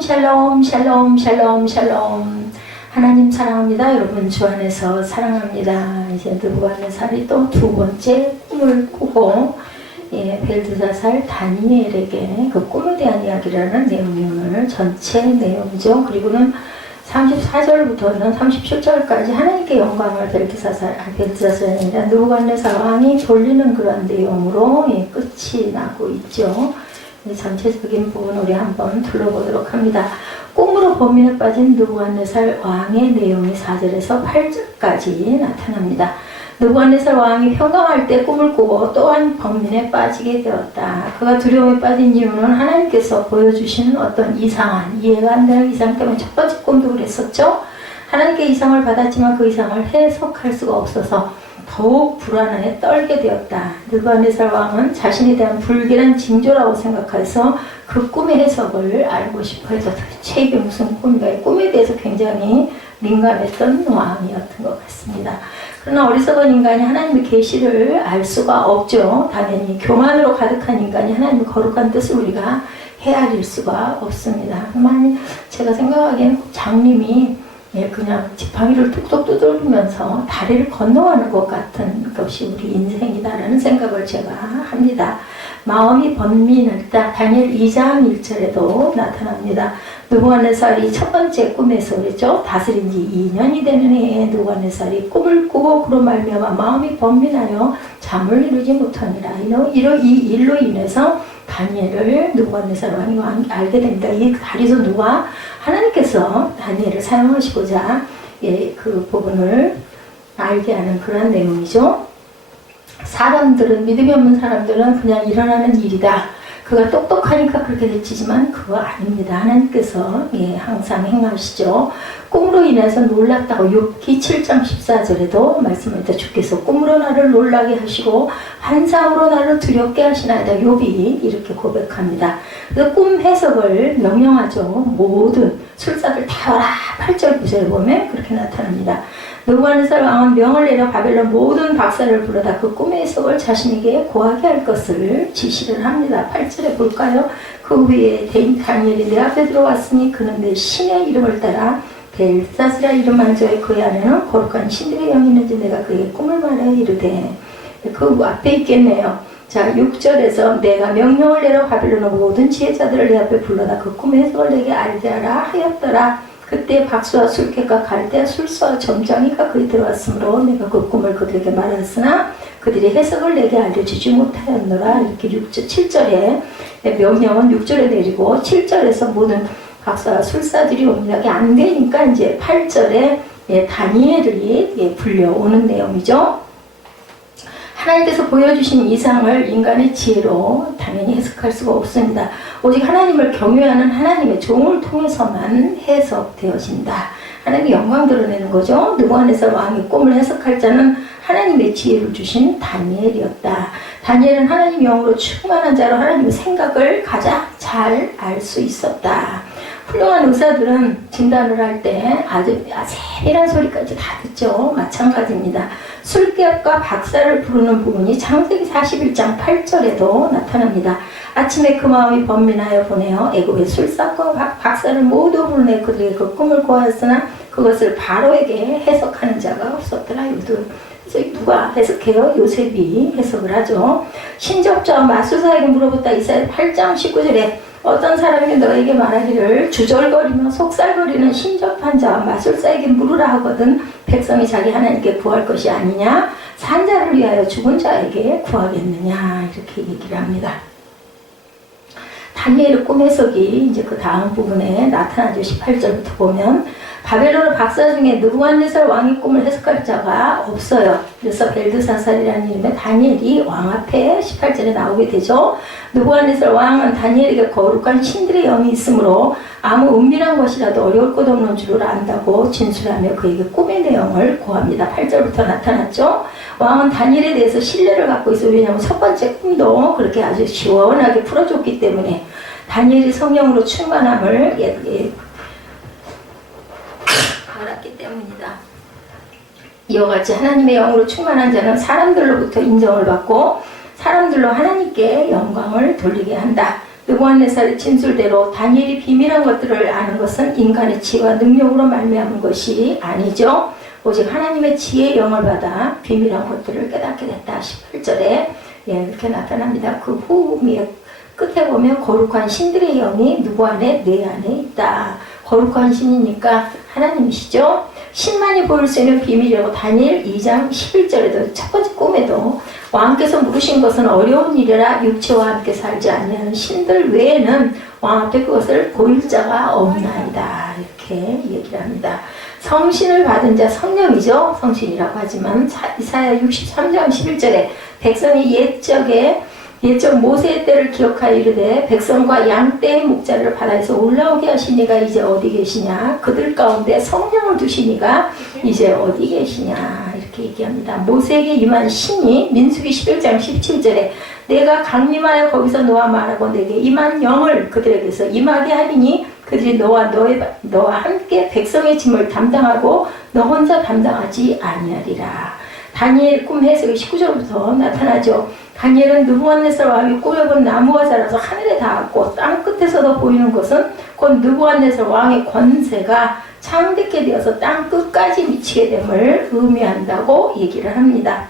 샬롬 샬롬 샬롬 샬롬 샬롬. 하나님 사랑합니다. 여러분 주 안에서 사랑합니다. 이제 느부갓네살이 또 두 번째 꿈을 꾸고 벨드사살 다니엘에게 그 꿈에 대한 이야기라는 내용이 오늘 전체 내용이죠. 그리고는 34절부터는 37절까지 하나님께 영광을 벨드사살이 아니라 느부갓네살 왕이 돌리는 그런 내용으로 끝이 나고 있죠. 전체적인 부분 우리 한번 둘러보도록 합니다. 꿈으로 범인에 빠진 느부갓네살 왕의 내용이 4절에서 8절까지 나타납니다. 느부갓네살 왕이 평강할 때 꿈을 꾸고 또한 범민에 빠지게 되었다. 그가 두려움에 빠진 이유는 하나님께서 보여주시는 어떤 이상한, 이해가 안 되는 이상 때문에 첫 번째 꿈도 그랬었죠. 하나님께 이상을 받았지만 그 이상을 해석할 수가 없어서 더욱 불안에 떨게 되었다. 느부갓네살 왕은 자신에 대한 불길한 징조라고 생각해서 그 꿈의 해석을 알고 싶어 해서 도대체 이게 무슨 꿈인가, 꿈에 대해서 굉장히 민감했던 왕이었던 것 같습니다. 그러나 어리석은 인간이 하나님의 계시를 알 수가 없죠. 당연히 교만으로 가득한 인간이 하나님의 거룩한 뜻을 우리가 헤아릴 수가 없습니다. 만약 제가 생각하기에는 장님이 그냥 지팡이를 툭툭 두들면서 다리를 건너가는 것 같은 것이 우리 인생이다라는 생각을 제가 합니다. 마음이 번민했다. 다니엘 2장 1절에도 나타납니다. 느부갓네살이 첫 번째 꿈에서 그랬죠. 다스린 지 2년이 되는 해에 느부갓네살이 꿈을 꾸고 그로 말미암아 마음이 번민하여 잠을 이루지 못하니라. 이 일로 인해서 다니엘을 느부갓네살 왕이 알게 됩니다. 이 다리에서 누가 하나님께서 다니엘을 사용하시고자 그 부분을 알게 하는 그런 내용이죠. 사람들은, 믿음이 없는 사람들은 그냥 일어나는 일이다. 그가 똑똑하니까 그렇게 되지만 그거 아닙니다. 하나님께서 항상 행하시죠. 꿈으로 인해서 놀랐다고 욥기 7장 14절에도 말씀하셨다. 주께서 꿈으로 나를 놀라게 하시고 환상으로 나를 두렵게 하시나이다. 욥이 이렇게 고백합니다. 그래서 꿈 해석을 명령하죠. 모든 술사들 다 와라. 8절 9절에 보면 그렇게 나타납니다. 느부갓네살 왕은 명을 내려 바벨론 모든 박사를 불러다 그 꿈의 해석을 자신에게 고하게 할 것을 지시를 합니다. 8절에 볼까요? 그 후에 다니엘이 내 앞에 들어왔으니 그는 내 신의 이름을 따라 벨사스라 이름만 저의 그의 안에는 거룩한 신들의 영이 있는지 내가 그에게 꿈을 말하여 이르되. 그 앞에 있겠네요. 자, 6절에서 내가 명령을 내려 바벨론의 모든 지혜자들을 내 앞에 불러다 그 꿈의 해석을 내게 알게 하라 하였더라. 그때 박수와 술객과 갈대아 술사와 점장이가 그리 들어왔으므로 내가 그 꿈을 그들에게 말했으나 그들이 해석을 내게 알려주지 못하였노라. 이렇게 7절에 명령은 6절에 내리고 7절에서 모든 박사와 술사들이 옵니다. 이게 안 되니까 이제 8절에 다니엘이 불려오는 내용이죠. 하나님께서 보여주신 이상을 인간의 지혜로 당연히 해석할 수가 없습니다. 오직 하나님을 경외하는 하나님의 종을 통해서만 해석되어진다. 하나님의 영광 드러내는 거죠. 느부갓네살 왕의 꿈을 해석할 자는 하나님의 지혜를 주신 다니엘이었다. 다니엘은 하나님 영으로 충만한 자로 하나님의 생각을 가장 잘 알 수 있었다. 훌륭한 의사들은 진단을 할 때 아주 세밀한 소리까지 다 듣죠. 마찬가지입니다. 술객과 박사를 부르는 부분이 창세기 41장 8절에도 나타납니다. 아침에 그 마음이 번민하여 보내어 애굽의 술사과 박사를 모두 부르내 그들에게 그 꿈을 고하였으나 그것을 바로에게 해석하는 자가 없었더라. 그래서 누가 해석해요? 요셉이 해석을 하죠. 신접자와 마술사에게 물어봤다. 이사야 8장 19절에 어떤 사람이 너에게 말하기를 주절거리며 속살거리는 신접한 자와 마술사에게 물으라 하거든 백성이 자기 하나님께 구할 것이 아니냐? 산 자를 위하여 죽은 자에게 구하겠느냐? 이렇게 얘기를 합니다. 다니엘의 꿈 해석이 이제 그 다음 부분에 나타나죠. 18절부터 보면 바벨론의 박사 중에 느부갓네살 왕의 꿈을 해석할 자가 없어요. 그래서 벨드사살이라는 이름의 다니엘이 왕 앞에 18절에 나오게 되죠. 느부갓네살 왕은 다니엘에게 거룩한 신들의 영이 있으므로 아무 은밀한 것이라도 어려울 것 없는 줄을 안다고 진술하며 그에게 꿈의 내용을 고합니다. 8절부터 나타났죠. 왕은 다니엘에 대해서 신뢰를 갖고 있어요. 왜냐하면 첫 번째 꿈도 그렇게 아주 시원하게 풀어줬기 때문에 다니엘이 성령으로 충만함을 알았기 때문이다. 이와 같이 하나님의 영으로 충만한 자는 사람들로부터 인정을 받고 사람들로 하나님께 영광을 돌리게 한다. 느부갓네살의 진술대로 다니엘이 비밀한 것들을 아는 것은 인간의 지혜와 능력으로 말미암은 것이 아니죠. 오직 하나님의 지혜의 영을 받아 비밀한 것들을 깨닫게 됐다. 18절에 이렇게 나타납니다. 그 후미의 끝에 보면 거룩한 신들의 영이 누구 안에? 내 안에 있다. 거룩한 신이니까 하나님이시죠. 신만이 보일 수 있는 비밀이라고 다니엘 2장 11절에도 첫 번째 꿈에도 왕께서 물으신 것은 어려운 일이라 육체와 함께 살지 아니하는 신들 외에는 왕 앞에 그것을 보일 자가 없나이다. 이렇게 얘기를 합니다. 성신을 받은 자 성령이죠. 성신이라고 하지만 이사야 63장 11절에 백성이 옛적 모세의 때를 기억하여 이르되 백성과 양떼의 목자를 바다에서 올라오게 하신 이가 이제 어디 계시냐. 그들 가운데 성령을 두신 이가 이제 어디 계시냐. 이렇게 얘기합니다. 모세에게 임한 신이 민수기 11장 17절에 내가 강림하여 거기서 너와 말하고 내게 임한 영을 그들에게서 임하게 하리니 그들이 너와 함께 백성의 짐을 담당하고 너 혼자 담당하지 아니하리라. 다니엘 꿈 해석이 19절부터 나타나죠. 다니엘은 느부갓네살 왕이 꿈에 본 나무가 자라서 하늘에 닿았고 땅 끝에서도 보이는 것은 곧 느부갓네살 왕의 권세가 창대케 되어서 땅 끝까지 미치게 됨을 의미한다고 얘기를 합니다.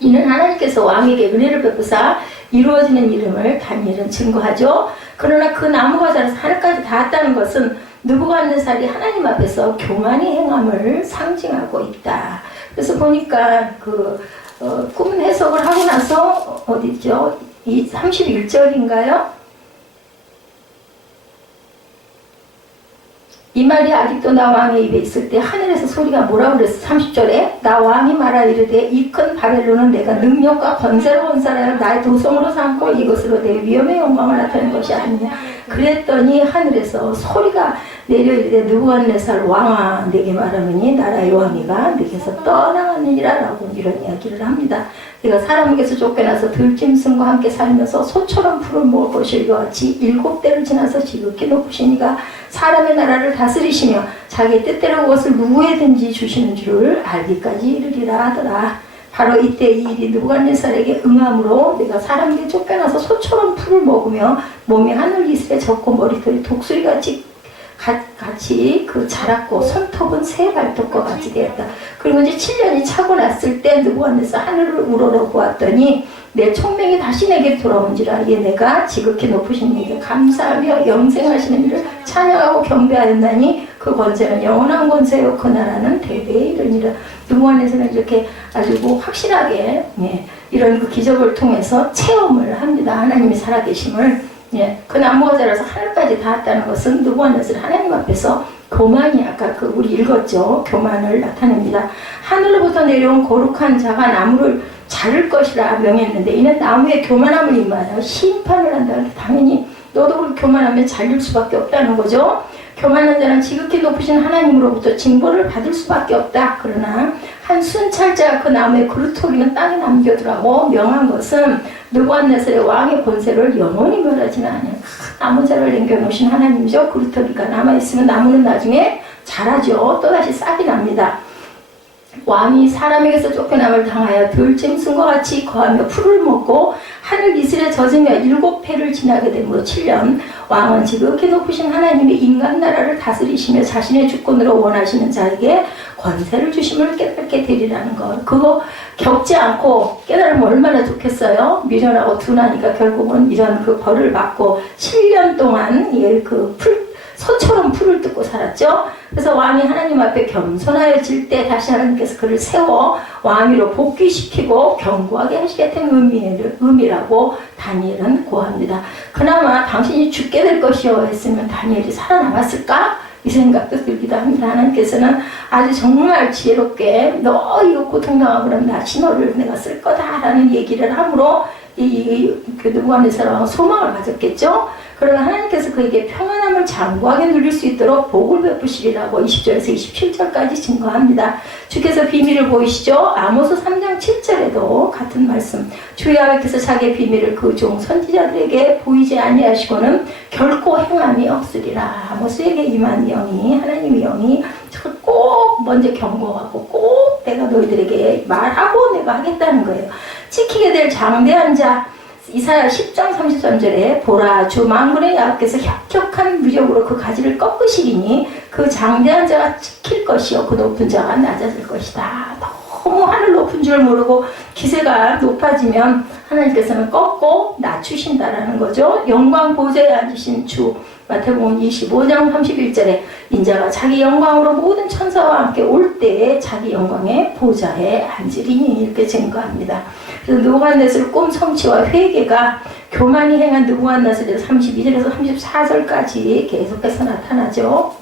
이는 하나님께서 왕에게 은혜를 베푸사 이루어지는 이름을 다니엘은 증거하죠. 그러나 그 나무가 자라서 하늘까지 닿았다는 것은 느부갓네살이 하나님 앞에서 교만의 행함을 상징하고 있다. 그래서 보니까 꿈 해석을 하고 나서 어디죠? 이 31절인가요? 이 말이 아직도 나 왕의 입에 있을 때 하늘에서 소리가 뭐라고 그랬어? 30절에 나 왕이 말하 이르되 이 큰 바벨론은 내가 능력과 권세로 건설하여 나의 도성으로 삼고 이것으로 내 위엄의 영광을 나타낸 것이 아니냐. 그랬더니 하늘에서 소리가 내려 이르되 느부갓네살 왕아 내게 말하느니 나라의 왕이가 내게서 떠나갔느니라 라고 이런 이야기를 합니다. 내가 사람에게서 쫓겨나서 들짐승과 함께 살면서 소처럼 풀을 먹을 것일 것 같이 7대를 지나서 지극히 높으신 이가 사람의 나라를 다스리시며 자기 뜻대로 그것을 누구에든지 주시는 줄을 알기까지 이르리라 하더라. 바로 이때 이 일이 느부갓네살에게 응함으로 내가 사람에게 쫓겨나서 소처럼 풀을 먹으며 몸이 하늘 이슬에 젖고 머리털이 독수리같이 자랐고 손톱은 새 발톱과 같이 되었다. 그리고 이제 7년이 차고 났을 때 느부갓네살 하늘을 우러러 보았더니 내 총명이 다시 내게 돌아온지라. 이에 내가 지극히 높으신 이에게 감사하며 영생하시는 이를 찬양하고 경배하였나니 그 권세는 영원한 권세요 그 나라는 대대에 이르니라. 느부갓네살은 이렇게 아주 확실하게 이런 그 기적을 통해서 체험을 합니다. 하나님이 살아계심을. 그 나무가 자라서 하늘까지 닿았다는 것은 느부갓네살 하나님 앞에서 교만이 아까 우리 읽었죠. 교만을 나타냅니다. 하늘로부터 내려온 거룩한 자가 나무를 자를 것이라 명했는데 이는 나무의 교만함을 임하여 심판을 한다. 당연히 너도 교만하면 잘릴 수밖에 없다는 거죠. 교만한 자는 지극히 높으신 하나님으로부터 징벌을 받을 수밖에 없다. 그러나 한 순찰자가 그 나무의 그루터기는 땅에 남겨두라고 명한 것은 느부갓네살의 왕의 권세를 영원히 멸하지는 않아요. 나무자를 남겨놓으신 하나님이죠. 그루터기가 남아있으면 나무는 나중에 자라죠. 또다시 싹이 납니다. 왕이 사람에게서 쫓겨남을 당하여 들짐승과 같이 거하며 풀을 먹고 하늘 이슬에 젖으며 7해를 지나게 되므로 7년 왕은 지극히 높으신 하나님이 인간 나라를 다스리시며 자신의 주권으로 원하시는 자에게 권세를 주심을 깨닫게 되리라는 것. 그거 겪지 않고 깨달으면 얼마나 좋겠어요. 미련하고 둔하니까 결국은 이런 그 벌을 받고 7년 동안 소처럼 풀을 뜯고 살았죠. 그래서 왕이 하나님 앞에 겸손하여질 때 다시 하나님께서 그를 세워 왕위로 복귀시키고 견고하게 하시겠다는 의미라고 다니엘은 고합니다. 그나마 당신이 죽게 될 것이요 했으면 다니엘이 살아남았을까? 이 생각도 들기도 합니다. 하나님께서는 아주 정말 지혜롭게 너 이거 고통당하고 그러면 다시 너를 내가 쓸 거다라는 얘기를 함으로 느부갓네살 왕은 소망을 가졌겠죠. 그러나 하나님께서 그에게 평안함을 장구하게 누릴 수 있도록 복을 베푸시리라고 20절에서 27절까지 증거합니다. 주께서 비밀을 보이시죠? 아모스 3장 7절에도 같은 말씀. 주 여호와께서 자기의 비밀을 그 종 선지자들에게 보이지 아니하시고는 결코 행함이 없으리라. 아모스에게 임한 영이 하나님의 영이 꼭 먼저 경고하고 꼭 내가 너희들에게 말하고 내가 하겠다는 거예요. 지키게 될 장대한 자, 이사야 10장 33절에 보라 주 만군의 여호와께서 혁혁한 무력으로 그 가지를 꺾으시리니 그 장대한 자가 찍힐 것이요 그 높은 자가 낮아질 것이다. 너무 하늘 높은 줄 모르고 기세가 높아지면 하나님께서는 꺾고 낮추신다라는 거죠. 영광 보좌에 앉으신 주 마태복음 25장 31절에 인자가 자기 영광으로 모든 천사와 함께 올 때에 자기 영광의 보좌에 앉으리니 이렇게 증거합니다. 그래서 느부갓네살 꿈 성취와 회개가 교만이 행한 느부갓네살의 32절에서 34절까지 계속해서 나타나죠.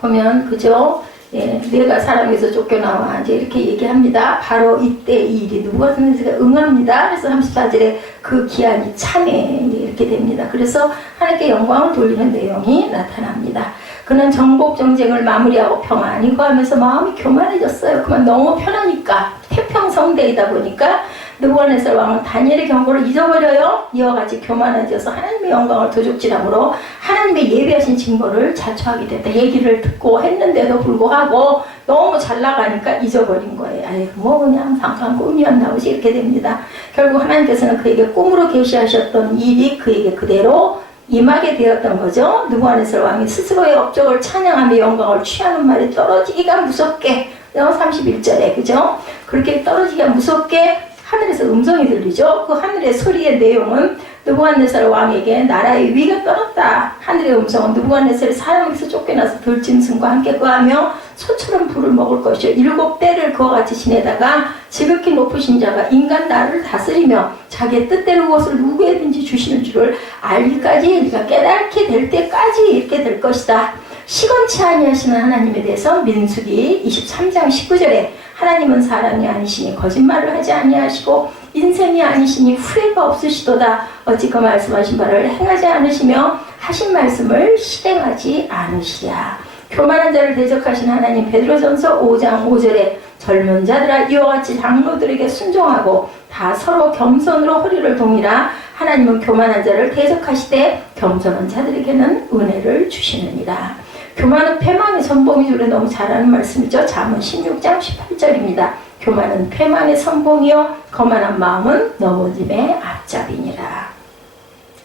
보면 그죠? 예, 내가 사람에서 쫓겨나와 이제 이렇게 얘기합니다. 바로 이때 이 일이 느부갓네살가 응합니다. 그래서 34절에 그 기한이 차네 이렇게 됩니다. 그래서 하나님께 영광을 돌리는 내용이 나타납니다. 그는 정복 정쟁을 마무리하고 평안히 거하면서 마음이 교만해졌어요. 그만 너무 편하니까 태평성대이다 보니까 느부갓네살 왕은 다니엘의 경고를 잊어버려요. 이와 같이 교만해져서 하나님의 영광을 도적질함으로 하나님의 예비하신 징벌을 자초하게 됐다. 얘기를 듣고 했는데도 불구하고 너무 잘 나가니까 잊어버린 거예요. 아이 뭐 그냥 잠깐 꿈이었나 보지 이렇게 됩니다. 결국 하나님께서는 그에게 꿈으로 계시하셨던 일이 그에게 그대로 임하게 되었던 거죠. 느부갓네살 왕이 스스로의 업적을 찬양하며 영광을 취하는 말이 떨어지기가 무섭게 31절에 그죠? 그렇게 떨어지기가 무섭게 하늘에서 음성이 들리죠. 그 하늘의 소리의 내용은 느부갓네살 왕에게 나라의 위가 떨었다. 하늘의 음성은 느부갓네살이 사람에게서 쫓겨나서 들짐승과 함께 거하며 소처럼 불을 먹을 것이요 7때를 그와 같이 지내다가 지극히 높으신 자가 인간 나라를 다스리며 자기의 뜻대로 그것을 누구에든지 주시는 줄을 알기까지 네가 깨닫게 될 때까지 이렇게 될 것이다. 시건치 아니하시는 하나님에 대해서 민수기 23장 19절에 하나님은 사람이 아니시니 거짓말을 하지 아니하시고 인생이 아니시니 후회가 없으시도다. 어찌 그 말씀하신 바를 행하지 않으시며 하신 말씀을 실행하지 않으시랴. 교만한 자를 대적하신 하나님 베드로전서 5장 5절에 젊은 자들아 이와 같이 장로들에게 순종하고 다 서로 겸손으로 허리를 동이라. 하나님은 교만한 자를 대적하시되 겸손한 자들에게는 은혜를 주시느니라. 교만은 패망의 선봉이 우리 너무 잘하는 말씀이죠. 잠언 16장 18절입니다. 교만은 패망의 선봉이요 거만한 마음은 넘어짐의 앞잡이니라.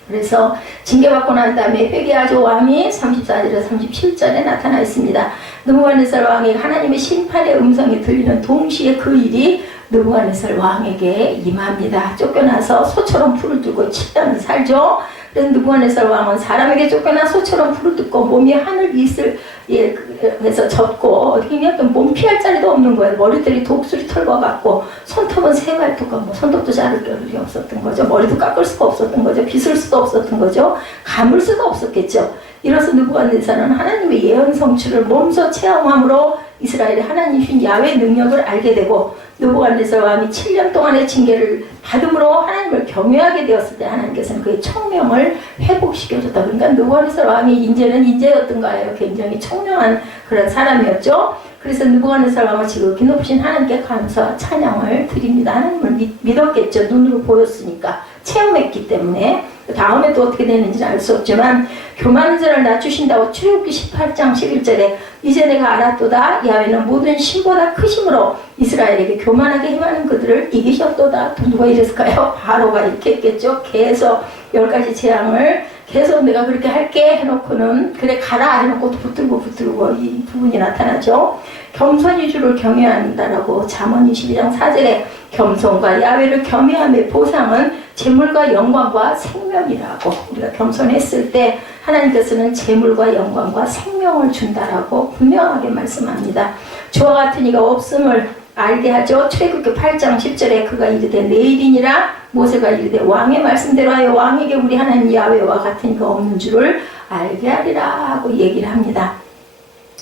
그래서 징계받고 난 다음에 회개하죠 왕이 34절에서 37절에 나타나 있습니다. 느부갓네살 왕에게 하나님의 심판의 음성이 들리는 동시에 그 일이 느부갓네살 왕에게 임합니다. 쫓겨나서 소처럼 풀을 들고 7년을 살죠. 그래서 느부갓네살 왕은 사람에게 쫓겨나 소처럼 풀을 뜯고 몸이 하늘 밑을 해서 젖고 어떻게 그냥 몸 피할 자리도 없는 거예요. 머리들이 독수리 털과 같고 손톱은 세 발톱과 뭐 손톱도 자를 겨를이 없었던 거죠. 머리도 깎을 수가 없었던 거죠. 빗을 수도 없었던 거죠. 감을 수도 없었겠죠. 이로써 느부갓네살은 하나님의 예언 성취를 몸소 체험함으로 이스라엘의 하나님이신 야훼의 능력을 알게 되고 느부갓네살 왕이 7년 동안의 징계를 받음으로 하나님을 경외하게 되었을 때 하나님께서는 그의 청명을 회복시켜줬다. 그러니까 느부갓네살 왕이 인재는 인재였던가요. 굉장히 청명한 그런 사람이었죠. 그래서 느부갓네살 왕은 지극히 높으신 하나님께 감사와 찬양을 드립니다. 하나님을 믿었겠죠. 눈으로 보였으니까 체험했기 때문에. 다음에 또 어떻게 되는지는 알 수 없지만 교만한 자를 낮추신다고 출애굽기 18장 11절에 이제 내가 알았도다. 야훼는 모든 신보다 크심으로 이스라엘에게 교만하게 힘하는 그들을 이기셨도다. 또 누가 이랬을까요? 바로가 이렇게 했겠죠. 계속 10가지 재앙을 계속 내가 그렇게 할게 해놓고는 그래 가라 해놓고 붙들고 이 부분이 나타나죠. 겸손히 주를 경외한다라고 잠언 22장 4절에 겸손과 야훼를 경외함의 보상은 재물과 영광과 생명이라고. 우리가 겸손했을 때 하나님께서는 재물과 영광과 생명을 준다라고 분명하게 말씀합니다. 주와 같은 이가 없음을 알게 하죠. 출애굽기 8장 10절에 그가 이르되 내일이니라. 모세가 이르되 왕의 말씀대로 하여 왕에게 우리 하나님 야훼와 같은 이가 없는 줄을 알게 하리라 하고 얘기를 합니다.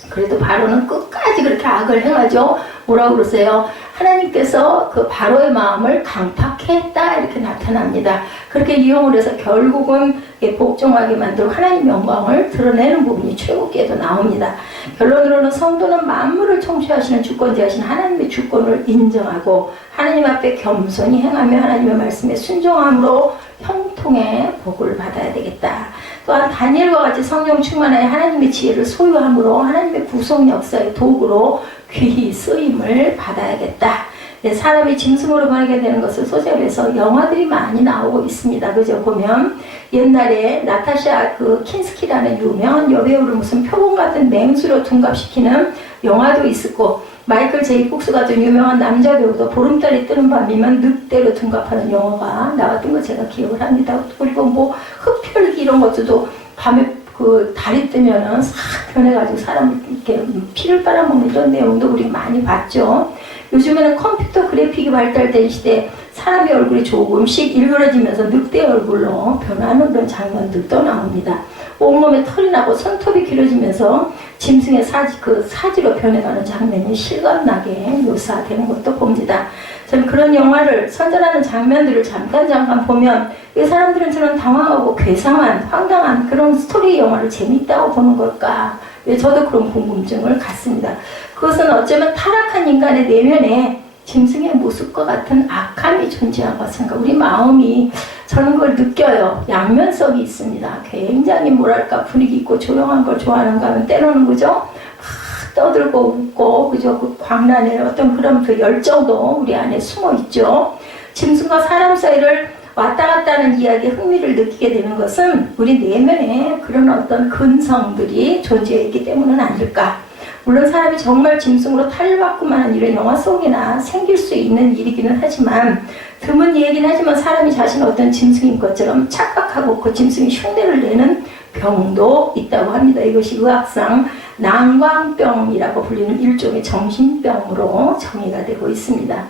그래도 바로는 끝까지 그렇게 악을 행하죠. 뭐라고 그러세요? 하나님께서 그 바로의 마음을 강팍해 했다 이렇게 나타납니다. 그렇게 이용을 해서 결국은 복종하게 만들고 하나님 영광을 드러내는 부분이 출애굽기에도 나옵니다. 결론으로는 성도는 만물을 통치하시는 주권자이신 하나님의 주권을 인정하고 하나님 앞에 겸손히 행하며 하나님의 말씀에 순종함으로 형통의 복을 받아야 되겠다. 또한 다니엘과 같이 성령 충만하여 하나님의 지혜를 소유함으로 하나님의 구속 역사의 도구로 귀히 쓰임을 받아야겠다. 사람이 짐승으로 변하게 되는 것을 소재로 해서 영화들이 많이 나오고 있습니다. 그죠? 보면 옛날에 나타샤 킨스키라는 유명한 여배우를 무슨 표범 같은 맹수로 둔갑시키는 영화도 있었고, 마이클 제이 폭스 같은 유명한 남자 배우도 보름달이 뜨는 밤이면 늑대로 둔갑하는 영화가 나왔던 거 제가 기억을 합니다. 그리고 뭐 흡혈귀 이런 것도 밤에 달이 뜨면은 싹 변해가지고 사람 이렇게 피를 빨아먹는 이런 내용도 우리 많이 봤죠. 요즘에는 컴퓨터 그래픽이 발달된 시대에 사람의 얼굴이 조금씩 일그러지면서 늑대 얼굴로 변하는 그런 장면들도 나옵니다. 온몸에 털이 나고 손톱이 길어지면서 짐승의 사지로 변해가는 장면이 실감나게 묘사되는 것도 봅니다. 저는 그런 영화를 선전하는 장면들을 잠깐 보면 왜 사람들은 저는 당황하고 괴상한 황당한 그런 스토리 영화를 재밌다고 보는 걸까? 왜 저도 그런 궁금증을 갖습니다. 그것은 어쩌면 타락한 인간의 내면에 짐승의 모습과 같은 악함이 존재한 것인가. 우리 마음이 저는 그걸 느껴요. 양면성이 있습니다. 굉장히 뭐랄까 분위기 있고 조용한 걸 좋아하는가 하면 때로는 그죠? 막 떠들고 웃고 그죠? 그 광란의 어떤 그런 그 열정도 우리 안에 숨어 있죠. 짐승과 사람 사이를 왔다 갔다 하는 이야기에 흥미를 느끼게 되는 것은 우리 내면에 그런 어떤 근성들이 존재했기 때문은 아닐까. 물론 사람이 정말 짐승으로 탈바꿈 하는 이런 영화 속이나 생길 수 있는 일이기는 하지만, 드문 얘기는 하지만 사람이 자신은 어떤 짐승인 것처럼 착각하고 그 짐승이 흉내를 내는 병도 있다고 합니다. 이것이 의학상 난광병이라고 불리는 일종의 정신병으로 정의가 되고 있습니다.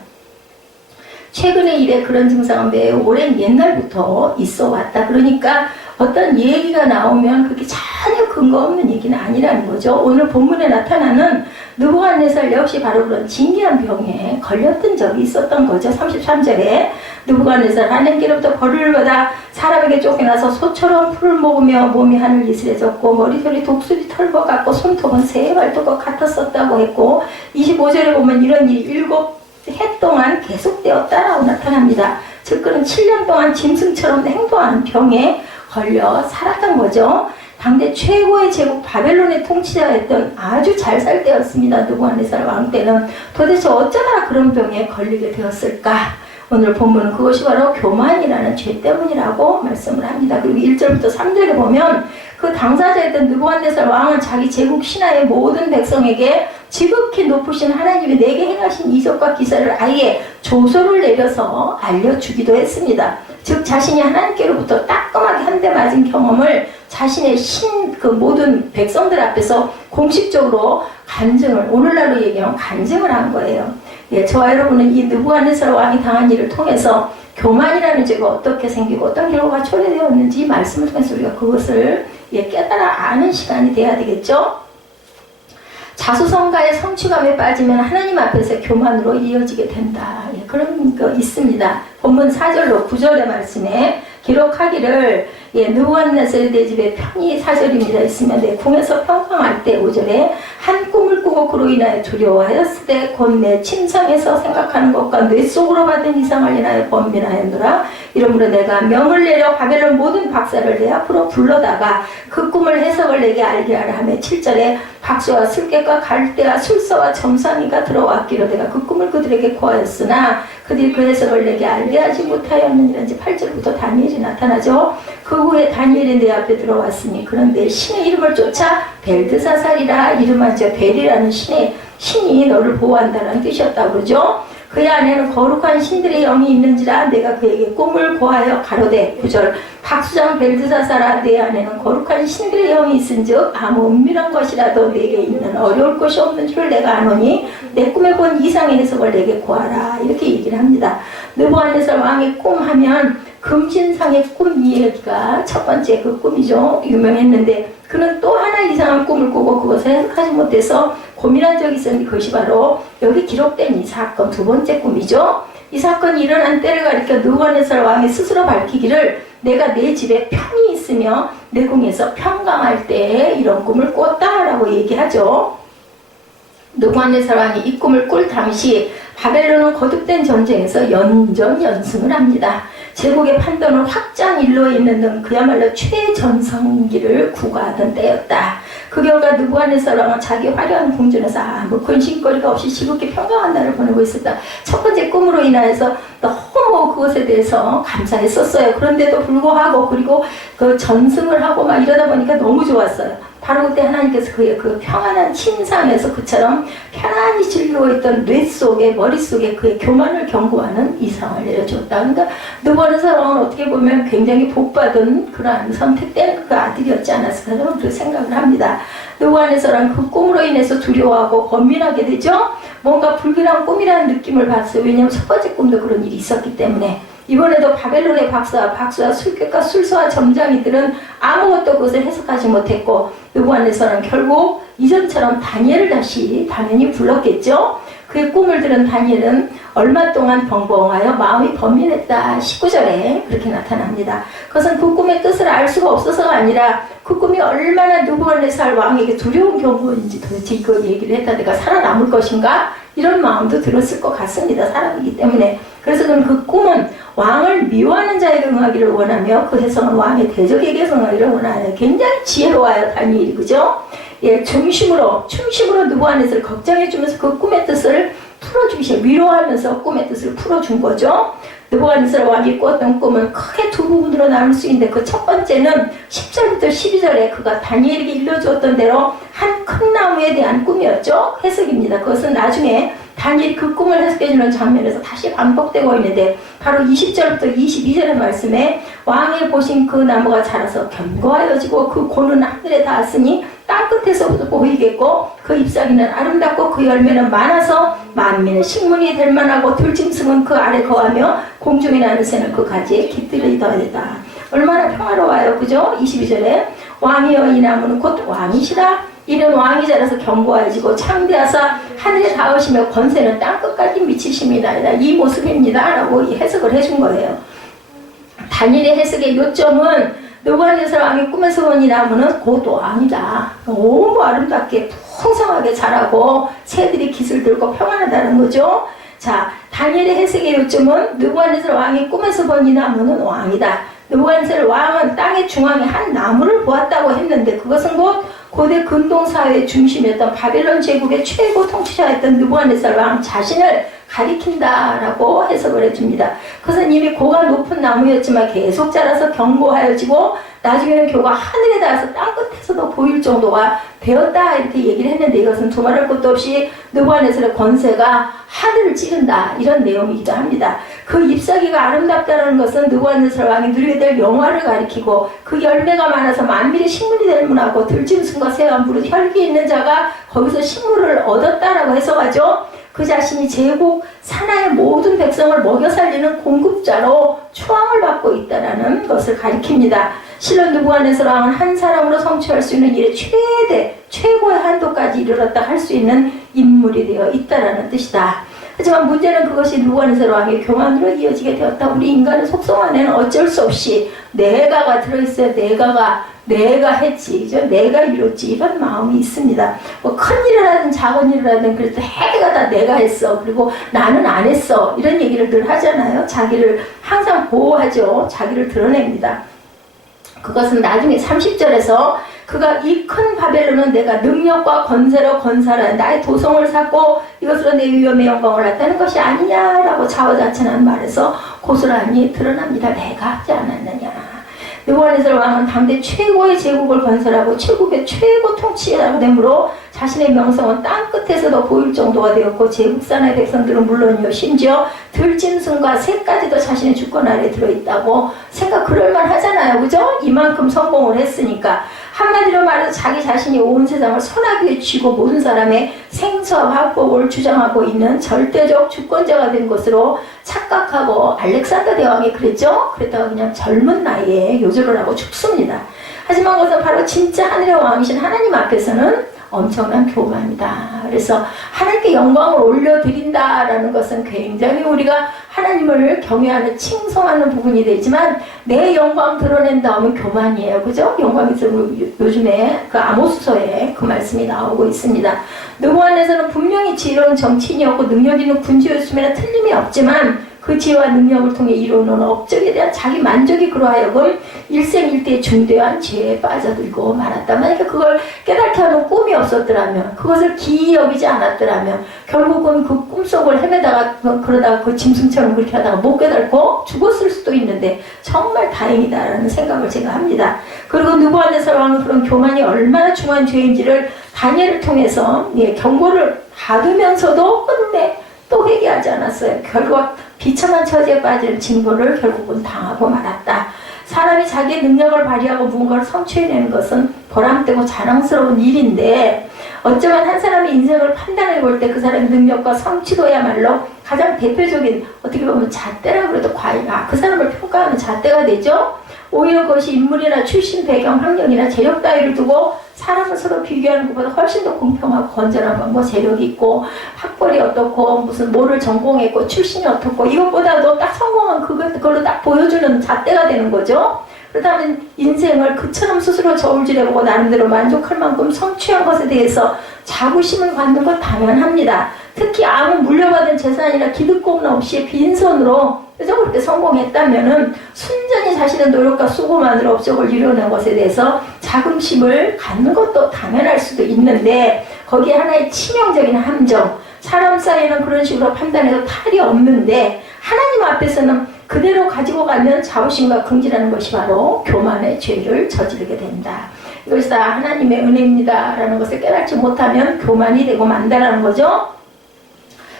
최근의 일에 그런 증상은 매우 오랜 옛날부터 있어 왔다. 그러니까 어떤 얘기가 나오면 그게 전혀 근거 없는 얘기는 아니라는 거죠. 오늘 본문에 나타나는 느부갓네살 역시 바로 그런 진기한 병에 걸렸던 적이 있었던 거죠. 33절에 느부갓네살 하늘길로부터 벌을 받아 사람에게 쫓겨나서 소처럼 풀을 먹으며 몸이 하늘 이슬해졌고 머리털이 독수리 털과 같고 손톱은 새 발톱과 같았었다고 했고, 25절에 보면 이런 일이 7해 동안 계속되었다라고 나타납니다. 즉 그는 7년 동안 짐승처럼 행동하는 병에 걸려 살았던 거죠. 당대 최고의 제국 바벨론의 통치자였던 아주 잘 살 때였습니다. 느부갓네살 왕 때는. 도대체 어쩌다 그런 병에 걸리게 되었을까? 오늘 본문은 그것이 바로 교만이라는 죄 때문이라고 말씀을 합니다. 그리고 1절부터 3절에 보면 그 당사자였던 느부갓네살 왕은 자기 제국 신하의 모든 백성에게 지극히 높으신 하나님이 내게 행하신 이적과 기사를 아예 조서를 내려서 알려주기도 했습니다. 즉 자신이 하나님께로부터 따끔하게 한 대 맞은 경험을 자신의 그 모든 백성들 앞에서 공식적으로 간증을, 오늘날로 얘기하면 간증을 한 거예요. 예, 저와 여러분은 이 느부갓네살 왕이 당한 일을 통해서 교만이라는 죄가 어떻게 생기고 어떤 결과가 초래되었는지 말씀을 통해서 우리가 그것을 깨달아 아는 시간이 돼야 되겠죠. 자수성가의 성취감에 빠지면 하나님 앞에서 교만으로 이어지게 된다. 그런 거 있습니다. 본문 4절로 9절의 말씀에 기록하기를 느부갓네살이 내 집에 편히 4절입니다. 있으면 내 궁에서 평강할 때 5절에 한 꿈을 꾸고 그로 인하여 두려워하였을 때 곧 내 침상에서 생각하는 것과 뇌 속으로 받은 이상을 인하여 번민하였노라. 이러므로 내가 명을 내려 바벨론 모든 박사를 내 앞으로 불러다가 그 꿈을 해석을 내게 알게 하라 하며 7절에 박수와 술객과 갈대와 술사와 점상이가 들어왔기로 내가 그 꿈을 그들에게 고하였으나 그들이 그 해석을 내게 알게 하지 못하였느니라. 이제 8절부터 다니엘이 나타나죠. 그 후에 다니엘이 내 앞에 들어왔으니 그는 내 신의 이름을 쫓아 벨드사살이라 이름한 저 벨이라는 신이 너를 보호한다는 뜻이었다고 그러죠. 그의 안에는 거룩한 신들의 영이 있는지라 내가 그에게 꿈을 고하여 가로되 9절 박수장 벨드사살아 내 안에는 거룩한 신들의 영이 있은즉 아무 은밀한 것이라도 내게 있는 어려울 것이 없는 줄을 내가 아노니 내 꿈에 본 이상의 해석을 내게 고하라. 이렇게 얘기를 합니다. 느부갓네살 왕의 꿈 하면 금신상의 꿈 이야기가 첫 번째 그 꿈이죠. 유명했는데 그는 또 하나 이상한 꿈을 꾸고 그것을 해석하지 못해서 고민한 적이 있었는데 그것이 바로 여기 기록된 이 사건 두 번째 꿈이죠. 이 사건이 일어난 때를 가리켜 느부갓네살 왕이 스스로 밝히기를 내가 내 집에 편히 있으며 내 궁에서 평강할 때 이런 꿈을 꿨다라고 얘기하죠. 느부갓네살 왕이 이 꿈을 꿀 당시 바벨론은 거듭된 전쟁에서 연승을 합니다. 제국의 판도는 확장 일로에 있는 등 그야말로 최전성기를 구가하던 때였다. 그 결과 느부갓네살왕은 자기 화려한 궁전에서 아무 근심거리가 없이 지극히 평강한 날을 보내고 있었다. 첫 번째 꿈으로 인하여서 너무 그것에 대해서 감사했었어요. 그런데도 불구하고 그리고 그 전승을 하고 막 이러다 보니까 너무 좋았어요. 바로 그때 하나님께서 그의 그 평안한 침상에서 그처럼 편안히 즐기고 있던 뇌 속에 머릿속에 그의 교만을 경고하는 이상을 내려줬다. 그러니까 느부갓네살 왕은 어떻게 보면 굉장히 복받은 그러한 선택된 그 아들이었지 않았을까 저는 그렇게 생각을 합니다. 느부갓네살 왕은 그 꿈으로 인해서 두려워하고 번민하게 되죠. 뭔가 불길한 꿈이라는 느낌을 받았어요. 왜냐하면 첫 번째 꿈도 그런 일이 있었기 때문에. 이번에도 바벨론의 박수와 술객과 술수와 점장이들은 아무것도 그것을 해석하지 못했고 느부갓네살은 결국 이전처럼 다니엘을 다시 당연히 불렀겠죠. 그의 꿈을 들은 다니엘은 얼마 동안 벙벙하여 마음이 번민했다. 19절에 그렇게 나타납니다. 그것은 그 꿈의 뜻을 알 수가 없어서가 아니라 그 꿈이 얼마나 느부갓네살 왕에게 두려운 경고인지 도대체 이거 얘기를 했다 내가 살아남을 것인가? 이런 마음도 들었을 것 같습니다. 사람이기 때문에. 그래서 그는 그 꿈은 왕을 미워하는 자에게 응하기를 원하며 그 해석은 왕의 대적에게 응하기를 원하는 굉장히 지혜로워요. 다니엘이 그죠? 예, 충심으로 느부갓네살을 걱정해주면서 그 꿈의 뜻을 풀어주시고 위로하면서 꿈의 뜻을 풀어준 거죠. 느부갓네살 왕이 꾸었던 꿈은 크게 두 부분으로 나눌 수 있는데 그 첫 번째는 10절부터 12절에 그가 다니엘에게 일러주었던 대로 한 큰 나무에 대한 꿈이었죠. 해석입니다. 그것은 나중에 다니엘이 그 꿈을 해석해주는 장면에서 다시 반복되고 있는데 바로 20절부터 22절의 말씀에 왕이 보신 그 나무가 자라서 견고하여지고 그 고는 하늘에 닿았으니 땅끝에서부터 보이겠고 그 잎사귀는 아름답고 그 열매는 많아서 만민의 식문이 될 만하고 들짐승은 그 아래 거하며 공중에 나는 새는 그 가지에 깃들이 더하다. 얼마나 평화로워요. 그죠? 22절에 왕이여 이 나무는 곧 왕이시라. 이는 왕이 자라서 견고해지고 창대하사 하늘에 닿으시며 권세는 땅끝까지 미치심이다. 이 모습입니다. 라고 해석을 해준 거예요. 다니엘의 해석의 요점은 느부갓네살 왕이 꿈에서 본 이 나무는 곧 왕이다. 너무 아름답게 풍성하게 자라고 새들이 깃을 들고 평안하다는 거죠. 자, 다니엘의 해석의 요점은 느부갓네살 왕이 꿈에서 본 이 나무는 왕이다. 느부갓네살 왕은 땅의 중앙에 한 나무를 보았다고 했는데 그것은 곧 고대 근동사회의 중심이었던 바벨론 제국의 최고 통치자였던 느부갓네살 왕 자신을 가리킨다라고 해석을 해줍니다. 그것은 이미 고가 높은 나무였지만 계속 자라서 견고하여지고 나중에는 교가 하늘에 닿아서 땅끝에서도 보일 정도가 되었다 이렇게 얘기를 했는데 이것은 두말할 것도 없이 느부갓네살의 권세가 하늘을 찌른다 이런 내용이기도 합니다. 그 잎사귀가 아름답다는 것은 느부갓네살 왕이 누리게 될 영화를 가리키고 그 열매가 많아서 만민의 식물이 될 문하고 들짐승과 새와 무릇 혈기 있는 자가 거기서 식물을 얻었다라고 해석하죠. 그 자신이 제국 산하의 모든 백성을 먹여 살리는 공급자로 추앙을 받고 있다는 것을 가리킵니다. 실로 느부갓네살 왕은 한 사람으로 성취할 수 있는 일의 최고의 한도까지 이르렀다 할 수 있는 인물이 되어 있다는 뜻이다. 하지만 문제는 그것이 느부갓네살 왕의 교만으로 이어지게 되었다. 우리 인간의 속성 안에는 어쩔 수 없이 내가가 들어있어요. 내가 했지, 그죠? 내가 이뤘지 이런 마음이 있습니다. 뭐 큰 일을 하든 작은 일을 하든 그래도 해가 다 내가 했어. 그리고 나는 안 했어. 이런 얘기를 늘 하잖아요. 자기를 항상 보호하죠. 자기를 드러냅니다. 그것은 나중에 30절에서 그가 이 큰 바벨론은 내가 능력과 권세로 건설한 나의 도성을 샀고 이것으로 내 위엄의 영광을 낳다는 것이 아니냐라고 자화자찬한 말에서 고스란히 드러납니다. 내가 하지 않았느냐. 느부갓네살 왕은 당대 최고의 제국을 건설하고 최국의 최고 통치자가 되므로 자신의 명성은 땅끝에서도 보일 정도가 되었고 제국산의 백성들은 물론이요 심지어 들짐승과 새까지도 자신의 주권 아래 들어있다고 생각 그럴만 하잖아요. 그죠? 이만큼 성공을 했으니까 한마디로 말해서 자기 자신이 온 세상을 선하게 쥐고 모든 사람의 생사 화복을 주장하고 있는 절대적 주권자가 된 것으로 착각하고 알렉산더 대왕이 그랬죠? 그랬다가 그냥 젊은 나이에 요절을 하고 죽습니다. 하지만 그것은 바로 진짜 하늘의 왕이신 하나님 앞에서는 엄청난 교만이다. 그래서 하나님께 영광을 올려드린다라는 것은 굉장히 우리가 하나님을 경외하는 칭송하는 부분이 되지만 내 영광 드러낸 다음은 교만이에요. 그죠? 영광에서 요즘에 그 아모스서에 그 말씀이 나오고 있습니다. 느부갓네살은 분명히 지혜로운 정치인이었고 능력 있는 군주였음에는 틀림이 없지만 그 지혜와 능력을 통해 이루는 업적에 대한 자기 만족이 그로 하여금 일생일대의 중대한 죄에 빠져들고 말았다. 만약에 그걸 깨닫게 하면 없었더라면, 그것을 기이 여기지 않았더라면 결국은 그 꿈속을 헤매다가 그러다가 그 짐승처럼 그렇게 하다가 못 깨달고 죽었을 수도 있는데 정말 다행이다라는 생각을 제가 합니다. 그리고 느부갓네살 왕은 그런 교만이 얼마나 중한 죄인지를 다니엘을 통해서 경고를 받으면서도 끝내 또 회개하지 않았어요. 결국 비참한 처지에 빠지는 징벌을 결국은 당하고 말았다. 사람이 자기의 능력을 발휘하고 무언가를 성취해내는 것은 보람되고 자랑스러운 일인데, 어쩌면 한 사람의 인생을 판단해 볼 때 그 사람의 능력과 성취도야말로 가장 대표적인, 어떻게 보면 잣대라 그래도 과연 그 사람을 평가하는 잣대가 되죠. 오히려 그것이 인물이나 출신, 배경, 학력이나 재력 따위를 두고 사람을 서로 비교하는 것보다 훨씬 더 공평하고 건전한 건, 뭐 재력이 있고 학벌이 어떻고 무슨 뭐를 전공했고 출신이 어떻고, 이것보다도 딱 성공한 그걸로 딱 보여주는 잣대가 되는 거죠. 그렇다면 인생을 그처럼 스스로 저울질해보고 나름대로 만족할 만큼 성취한 것에 대해서 자부심을 갖는 것 당연합니다. 특히 아무 물려받은 재산이나 기득권 없이 빈손으로 그래서 그렇게 성공했다면은 순전히 자신의 노력과 수고만으로 업적을 이루어낸 것에 대해서 자긍심을 갖는 것도 당연할 수도 있는데, 거기에 하나의 치명적인 함정, 사람 사이에는 그런 식으로 판단해도 탈이 없는데 하나님 앞에서는 그대로 가지고 가면 자부심과 긍지라는 것이 바로 교만의 죄를 저지르게 된다. 이것이 다 하나님의 은혜입니다 라는 것을 깨닫지 못하면 교만이 되고 만다라는 거죠.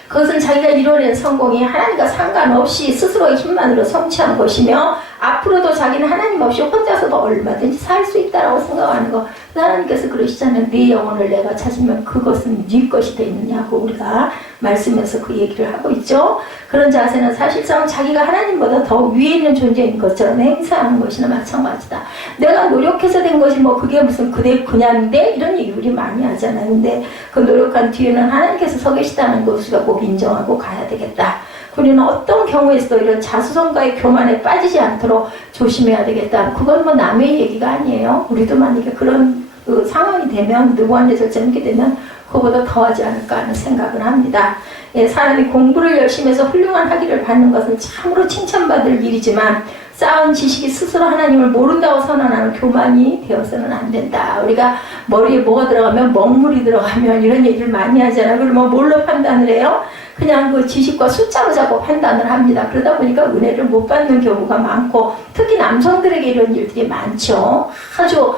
그것은 자기가 이뤄낸 성공이 하나님과 상관없이 스스로의 힘만으로 성취한 것이며, 앞으로도 자기는 하나님 없이 혼자서도 얼마든지 살 수 있다라고 생각하는 것. 하나님께서 그러시잖아요. 네 영혼을 내가 찾으면 그것은 네 것이 되느냐고 우리가 말씀에서 그 얘기를 하고 있죠. 그런 자세는 사실상 자기가 하나님보다 더 위에 있는 존재인 것처럼 행사하는 것이나 마찬가지다. 내가 노력해서 된 것이 뭐 그게 무슨 그냥인데 이런 얘기 우리 많이 하잖아요. 근데 그 노력한 뒤에는 하나님께서 서 계시다는 것을 우리가 꼭 인정하고 가야 되겠다. 우리는 어떤 경우에서도 이런 자수성가의 교만에 빠지지 않도록 조심해야 되겠다. 그건 뭐 남의 얘기가 아니에요. 우리도 만약에 그런 그 상황이 되면, 느부갓네살처럼 이렇게 되면 그거보다 더하지 않을까 하는 생각을 합니다. 예, 사람이 공부를 열심히 해서 훌륭한 학위를 받는 것은 참으로 칭찬받을 일이지만 쌓은 지식이 스스로 하나님을 모른다고 선언하는 교만이 되어서는 안 된다. 우리가 머리에 뭐가 들어가면 먹물이 들어가면 이런 얘기를 많이 하잖아요. 그럼 뭐 뭘로 판단을 해요? 그냥 그 지식과 숫자로 자꾸 판단을 합니다. 그러다 보니까 은혜를 못 받는 경우가 많고, 특히 남성들에게 이런 일들이 많죠. 아주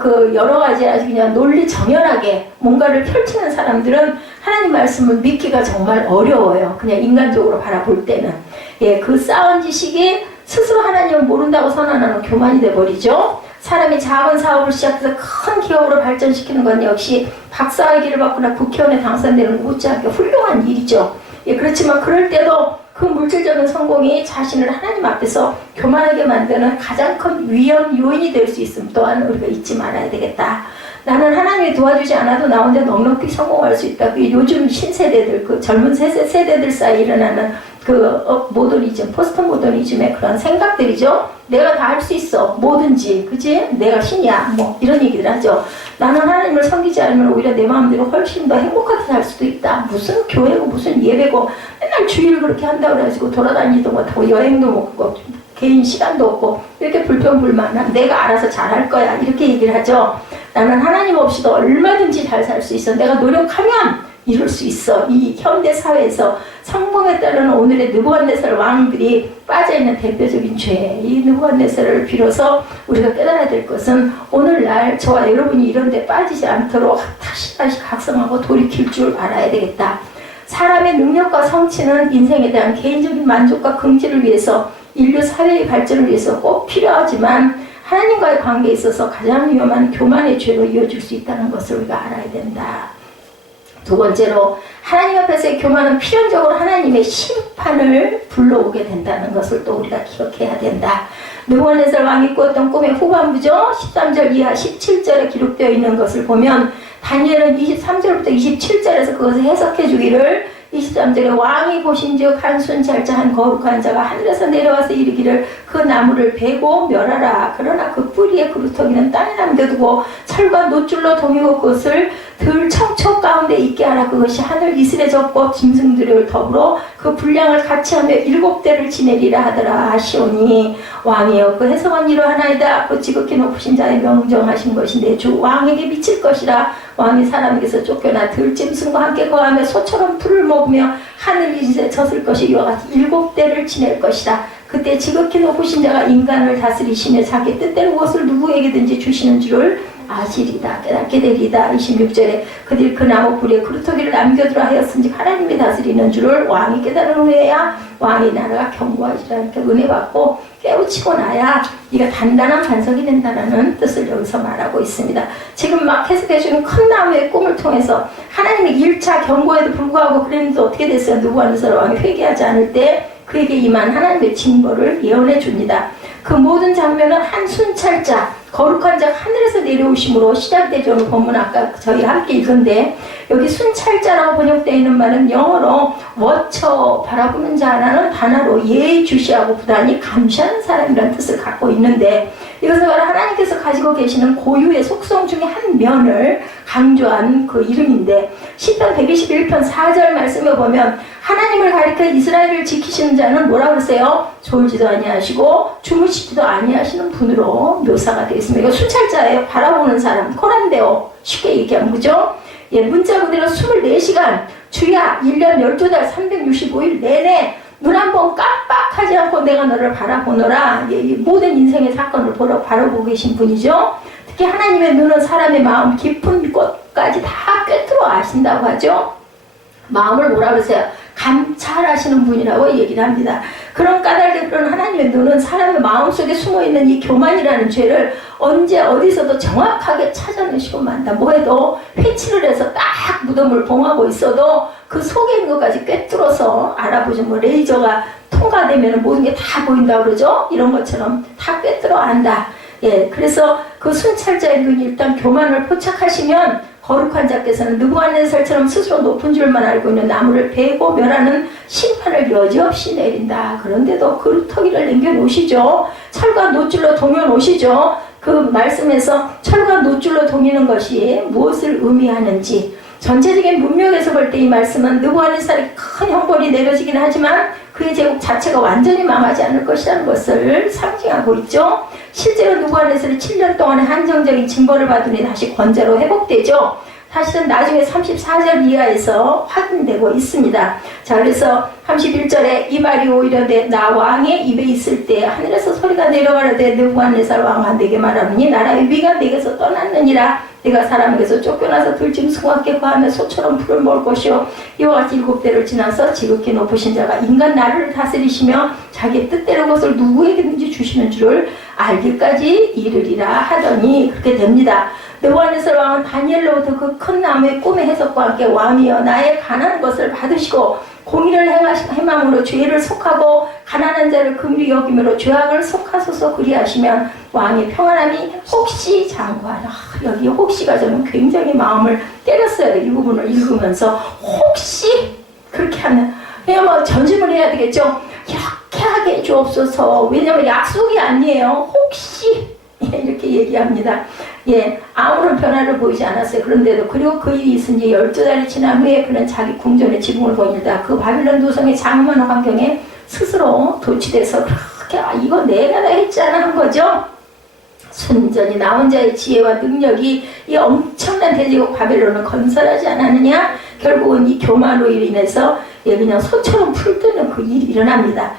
그 여러 가지 아주 그냥 논리 정연하게 뭔가를 펼치는 사람들은 하나님 말씀을 믿기가 정말 어려워요. 그냥 인간적으로 바라볼 때는. 예, 그 쌓은 지식이 스스로 하나님을 모른다고 선언하는 교만이 돼버리죠. 사람이 작은 사업을 시작해서 큰 기업으로 발전시키는 건 역시 박사의 길을 받거나 국회의원에 당선되는 것 못지않게 훌륭한 일이죠. 예, 그렇지만 그럴 때도 그 물질적인 성공이 자신을 하나님 앞에서 교만하게 만드는 가장 큰 위험 요인이 될 수 있음 또한 우리가 잊지 말아야 되겠다. 나는 하나님이 도와주지 않아도 나 혼자 넉넉히 성공할 수 있다. 요즘 신세대들, 그 젊은 세대들 사이에 일어나는 그 모더니즘, 포스트 모더니즘의 그런 생각들이죠. 내가 다 할 수 있어, 뭐든지, 그치? 내가 신이야, 뭐 이런 얘기들 하죠. 나는 하나님을 섬기지 않으면 오히려 내 마음대로 훨씬 더 행복하게 살 수도 있다. 무슨 교회고 무슨 예배고 맨날 주일 그렇게 한다고 그래가지고 돌아다니지도 못하고 여행도 못 가고 개인 시간도 없고 이렇게 불평불만한, 내가 알아서 잘할 거야 이렇게 얘기를 하죠. 나는 하나님 없이도 얼마든지 잘 살 수 있어. 내가 노력하면 이룰 수 있어. 이 현대 사회에서 성공에 따르는 오늘의 느부갓네살 왕들이 빠져있는 대표적인 죄, 이 느부갓네살을 빌어서 우리가 깨달아야 될 것은 오늘날 저와 여러분이 이런 데 빠지지 않도록 다시 각성하고 돌이킬 줄 알아야 되겠다. 사람의 능력과 성취는 인생에 대한 개인적인 만족과 긍지를 위해서, 인류 사회의 발전을 위해서 꼭 필요하지만 하나님과의 관계에 있어서 가장 위험한 교만의 죄로 이어질 수 있다는 것을 우리가 알아야 된다. 두 번째로, 하나님 앞에서의 교만은 필연적으로 하나님의 심판을 불러오게 된다는 것을 또 우리가 기억해야 된다. 느부갓네살 왕이 꾸었던 꿈의 후반부죠. 13절 이하 17절에 기록되어 있는 것을 보면 다니엘은 23절부터 27절에서 그것을 해석해 주기를, 23절에 왕이 보신즉 한순 잘자한 거룩한 자가 하늘에서 내려와서 이르기를 그 나무를 베고 멸하라. 그러나 그 뿌리의 그루터기는 땅에 남겨두고 철과 노줄로 동이고 그것을 들 청초 가운데 있게 하라. 그것이 하늘 이슬의 젖과 짐승들을 더불어 그 분량을 같이 하며 7대를 지내리라 하더라 하시오니 왕이여 그 해석은 이러하나이다. 그 지극히 높으신 자의 명정하신 것인데 주 왕에게 미칠 것이라. 왕이 사람에게서 쫓겨나 들짐승과 함께 거하며 소처럼 풀을 먹으며 하늘 이슬에 젖을 것이 이와 같이 7대를 지낼 것이다. 그때 지극히 높으신 자가 인간을 다스리시며 자기 뜻대로 무엇을 누구에게든지 주시는 줄을 아시리다. 깨닫게 되리다. 26절에 그들 그 나무 뿌리에 그루터기를 남겨두라 하였은즉 하나님이 다스리는 줄을 왕이 깨달은 후에야 왕이 나라가 견고하시라. 이렇게 은혜 받고 깨우치고 나야 네가 단단한 반석이 된다는 뜻을 여기서 말하고 있습니다. 지금 막 해석해주는 큰 나무의 꿈을 통해서 하나님의 1차 경고에도 불구하고 그랬는데 어떻게 됐어요? 느부갓네살 왕이 회개하지 않을 때 그에게 임한 하나님의 징벌을 예언해 줍니다. 그 모든 장면은 한 순찰자, 거룩한 자 하늘에서 내려오심으로 시작되죠. 오늘 본문 아까 저희 함께 읽은데 여기 순찰자라고 번역되어 있는 말은 영어로 워처, 바라보는 자라는 단어로 예의주시하고 부단히 감시하는 사람이라는 뜻을 갖고 있는데 이것은 바로 하나님께서 가지고 계시는 고유의 속성 중에 한 면을 강조한 그 이름인데 시편 121편 4절 말씀에 보면 하나님을 가리켜 이스라엘을 지키시는 자는 뭐라 그러세요? 졸지도 아니하시고 주무시지도 아니하시는 분으로 묘사가 되어 있습니다. 이거 순찰자예요. 바라보는 사람, 코란데오 쉽게 얘기하면 그죠? 예, 문자 그대로 24시간 주야 1년 12달 365일 내내 눈 한 번 깜빡하지 않고 내가 너를 바라보노라. 예, 모든 인생의 사건을 바라보고 계신 분이죠. 특히 하나님의 눈은 사람의 마음 깊은 곳까지 다 꿰뚫어 아신다고 하죠. 마음을 뭐라 그러세요? 감찰하시는 분이라고 얘기를 합니다. 그런 까닭에 그런 하나님의 눈은 사람의 마음속에 숨어있는 이 교만이라는 죄를 언제 어디서도 정확하게 찾아내시고 만다. 뭐해도 회치를 해서 딱 무덤을 봉하고 있어도 그 속에 있는 것까지 꿰뚫어서 알아보죠. 뭐 레이저가 통과되면 모든 게 다 보인다고 그러죠. 이런 것처럼 다 꿰뚫어 안다. 예, 그래서 그 순찰자의 눈이 일단 교만을 포착하시면 거룩한 자께서는 느부갓네살처럼 스스로 높은 줄만 알고 있는 나무를 베고 멸하는 심판을 여지없이 내린다. 그런데도 그루터기를 남겨놓으시죠. 철과 노줄로 동여놓으시죠. 그 말씀에서 철과 노줄로 동이는 것이 무엇을 의미하는지 전체적인 문맥에서 볼 때 이 말씀은 느부갓네살이 큰 형벌이 내려지긴 하지만 그의 제국 자체가 완전히 망하지 않을 것이라는 것을 상징하고 있죠. 실제로 느부갓네살이 7년 동안의 한정적인 징벌을 받으니 다시 권자로 회복되죠. 사실은 나중에 34절 이하에서 확인되고 있습니다. 자, 그래서 31절에 이 말이 오히려 나 왕의 입에 있을 때 하늘에서 소리가 내려가려되 느부갓네살 왕아 내게 말하느니 나라의 위가 내게서 떠났느니라. 내가 사람에게서 쫓겨나서 들짐승과 함께 거하며 소처럼 풀을 먹을 것이요 이와 같이 7대를 지나서 지극히 높으신 자가 인간 나라를 다스리시며 자기 뜻대로 것을 누구에게든지 주시는 줄을 알기까지 이르리라 하더니 그렇게 됩니다. 느부갓네살 왕은 다니엘로부터 그 큰 나무의 꿈의 해석과 함께 왕이여 나의 가난한 것을 받으시고 공의를 행함으로 죄를 속하고 가난한 자를 긍휼히 여김으로 죄악을 속하소서 그리하시면 왕의 평안함이 혹시 장구하라. 여기 혹시가 저는 굉장히 마음을 때렸어요. 이 부분을 읽으면서 혹시 그렇게 하면 그냥 뭐 전심을 해야 되겠죠. 이렇게 하게 주옵소서. 왜냐면 약속이 아니에요. 혹시 이렇게 얘기합니다. 예, 아무런 변화를 보이지 않았어요. 그런데도 그리고 그 일이 있은 지 12달이 지난 후에 그는 자기 궁전의 지붕을 거닐다. 그 바빌론 도성의 장엄한 환경에 스스로 도취돼서 그렇게 이거 내가 다 했잖아 한 거죠. 순전히 나 혼자의 지혜와 능력이 이 엄청난 대제국 바벨론을 건설하지 않았느냐. 결국은 이 교만으로 인해서 그냥 소처럼 풀뜨는 그 일이 일어납니다.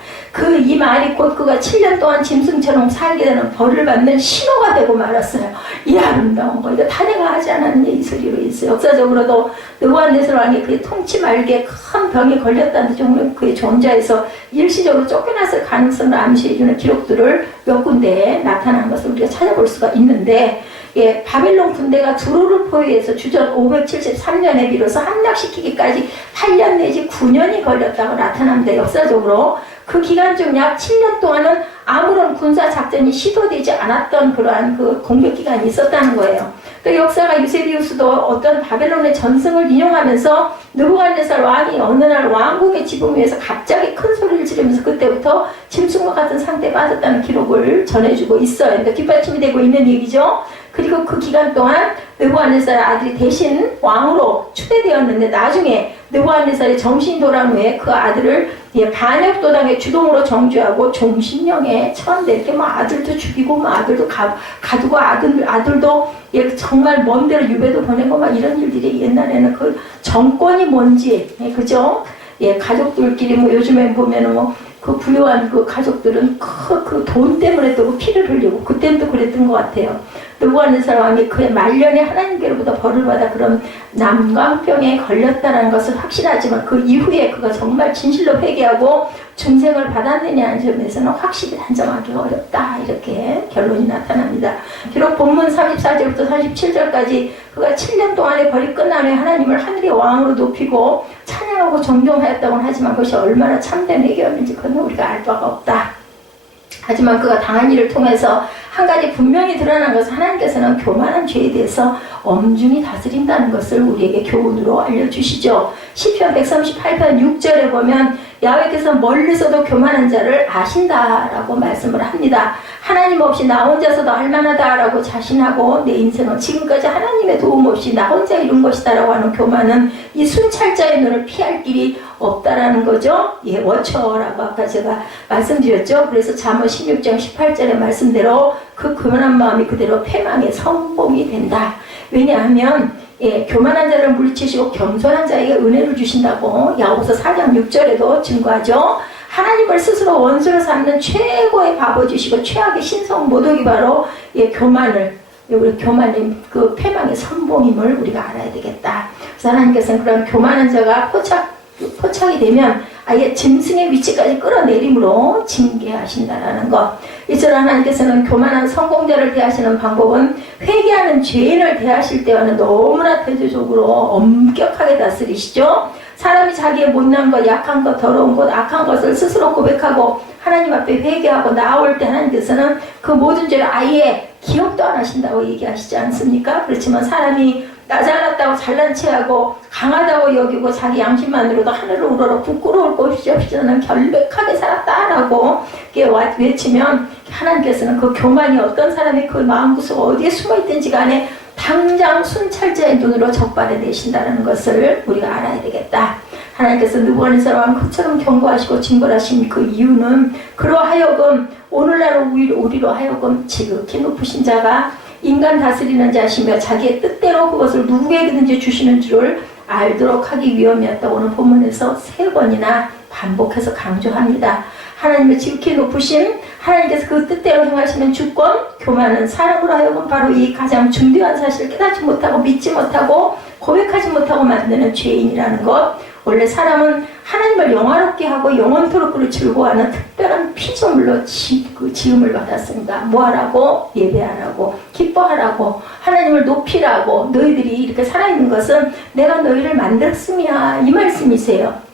이 말이 곧 그가 7년 동안 짐승처럼 살게 되는 벌을 받는 신호가 되고 말았어요. 이 아름다운 거 이거 다 내가 하지 않았느냐 이 소리로 있어요. 역사적으로도 느부갓네살 왕이 그의 통치 말기에 큰 병에 걸렸다는 정도로 그의 존재에서 일시적으로 쫓겨났을 가능성을 암시해주는 기록들을 몇 군데에 나타난 것을 우리가 찾아볼 수가 있는데 예, 바벨론 군대가 두로를 포위해서 주전 573년에 비로소 함락시키기까지 8년 내지 9년이 걸렸다고 나타납니다. 역사적으로 그 기간 중 약 7년 동안은 아무런 군사 작전이 시도되지 않았던 그러한 그 공격 기간이 있었다는 거예요. 또 역사가 유세비우스도 어떤 바벨론의 전승을 인용하면서 느부갓네살 왕이 어느 날 왕궁의 지붕 위에서 갑자기 큰 소리를 지르면서 그때부터 짐승과 같은 상태에 빠졌다는 기록을 전해주고 있어요. 그러니까 뒷받침이 되고 있는 얘기죠. 그리고 그 기간 동안 느부갓네살 아들이 대신 왕으로 추대되었는데 나중에 느부갓네살이 정신이 돌아온 후에 그 아들을 반역도당의 주동으로 정죄하고 종신령에 처한데 이렇게 막 아들도 죽이고 막 아들도 가두고 아들도 정말 먼 데로 유배도 보내고 막 이런 일들이 옛날에는 그 정권이 뭔지 그죠? 가족들끼리 뭐 요즘에 보면은 뭐 그 부유한 그 가족들은 그 돈 때문에 또 피를 흘리고 그때는 또 그랬던 것 같아요. 느부갓네살 왕이 그의 말년에 하나님께로부터 벌을 받아 그런 남광병에 걸렸다는 것은 확실하지만 그 이후에 그가 정말 진실로 회개하고 중생을 받았느냐는 점에서는 확실히 단정하기 어렵다 이렇게 결론이 나타납니다. 비록 본문 34절부터 37절까지 그가 7년 동안의 벌이 끝난 후에 하나님을 하늘의 왕으로 높이고 찬양하고 존경하였다고는 하지만 그것이 얼마나 참된 회개였는지 그건 우리가 알 바가 없다. 하지만 그가 당한 일을 통해서 한 가지 분명히 드러난 것은 하나님께서는 교만한 죄에 대해서 엄중히 다스린다는 것을 우리에게 교훈으로 알려주시죠. 시편 138편 6절에 보면 야훼께서 멀리서도 교만한 자를 아신다라고 말씀을 합니다. 하나님 없이 나 혼자서도 할만하다라고 자신하고 내 인생은 지금까지 하나님의 도움 없이 나 혼자 이룬 것이다라고 하는 교만은 이 순찰자의 눈을 피할 길이 없다라는 거죠. 워처라고 아까 제가 말씀드렸죠. 그래서 잠언 16장 18절의 말씀대로 그 교만한 마음이 그대로 패망의 성공이 된다. 왜냐하면 교만한 자를 물리치시고 겸손한 자에게 은혜를 주신다고 야고보서 4장 6절에도 증거하죠. 하나님을 스스로 원수로 삼는 최고의 바보주시고 최악의 신성 모독이 바로 교만의 그 패망의 선봉임을 우리가 알아야 되겠다. 그래서 하나님께서는 그런 교만한 자가 포착이 되면 아예 짐승의 위치까지 끌어내림으로 징계하신다라는 것. 이처럼 하나님께서는 교만한 성공자를 대하시는 방법은 회개하는 죄인을 대하실 때와는 너무나 대조적으로 엄격하게 다스리시죠. 사람이 자기의 못난 것, 약한 것, 더러운 것, 악한 것을 스스로 고백하고 하나님 앞에 회개하고 나올 때 하나님께서는 그 모든 죄를 아예 기억도 안 하신다고 얘기하시지 않습니까? 그렇지만 사람이 나잘났다고 잘난 체하고 강하다고 여기고 자기 양심만으로도 하늘을 우러러 부끄러울 것이 없이 저는 결백하게 살았다라고 외치면 하나님께서는 그 교만이 어떤 사람의 그 마음구석 어디에 숨어있든지 간에 당장 순찰자의 눈으로 적발해내신다는 것을 우리가 알아야 되겠다. 하나님께서 느부갓네살 왕 그처럼 경고하시고 징벌하신 그 이유는 그로 하여금 오늘날 우리로 하여금 지극히 높으신 자가 인간 다스리는 자시며 자기의 뜻대로 그것을 누구에게든지 주시는 줄을 알도록 하기 위함이었다고 오늘 본문에서 3번이나 반복해서 강조합니다. 하나님의 지극히 높으심, 하나님께서 그 뜻대로 행하시는 주권, 교만은 사람으로 하여금 바로 이 가장 중대한 사실을 깨닫지 못하고 믿지 못하고 고백하지 못하고 만드는 죄인이라는 것. 원래 사람은 하나님을 영화롭게 하고 영원토록 그를 즐거워하는 특별한 피조물로 지음을 받았습니다. 뭐하라고? 예배하라고, 기뻐하라고, 하나님을 높이라고. 너희들이 이렇게 살아있는 것은 내가 너희를 만들었음이야, 이 말씀이세요.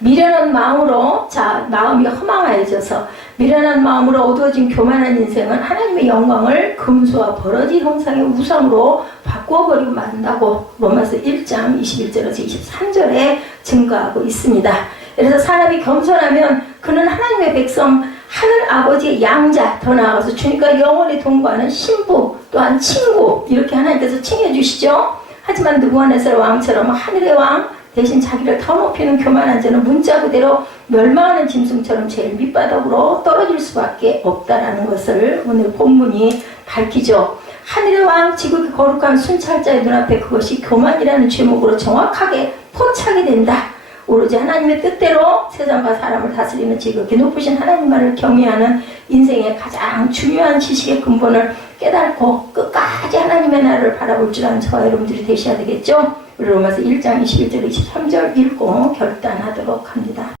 미련한 마음으로 마음이 허망해져서 미련한 마음으로 어두워진 교만한 인생은 하나님의 영광을 금수와 버러지 형상의 우상으로 바꾸어버리고 만다고 로마서 1장 21절에서 23절에 증거하고 있습니다. 그래서 사람이 겸손하면 그는 하나님의 백성 하늘 아버지의 양자, 더 나아가서 주님과 영원히 동거하는 신부 또한 친구 이렇게 하나님께서 칭해 주시죠. 하지만 느부갓네살 왕처럼 하늘의 왕 대신 자기를 더 높이는 교만한 자는 문자 그대로 멸망하는 짐승처럼 제일 밑바닥으로 떨어질 수밖에 없다라는 것을 오늘 본문이 밝히죠. 하늘의 왕 지극히 거룩한 순찰자의 눈앞에 그것이 교만이라는 제목으로 정확하게 포착이 된다. 오로지 하나님의 뜻대로 세상과 사람을 다스리는 지극히 높으신 하나님만을 경외하는 인생의 가장 중요한 지식의 근본을 깨닫고 끝까지 하나님의 나라를 바라볼 줄 아는 저와 여러분들이 되셔야 되겠죠. 우리 로마서 1장 21절 23절 읽고 결단하도록 합니다.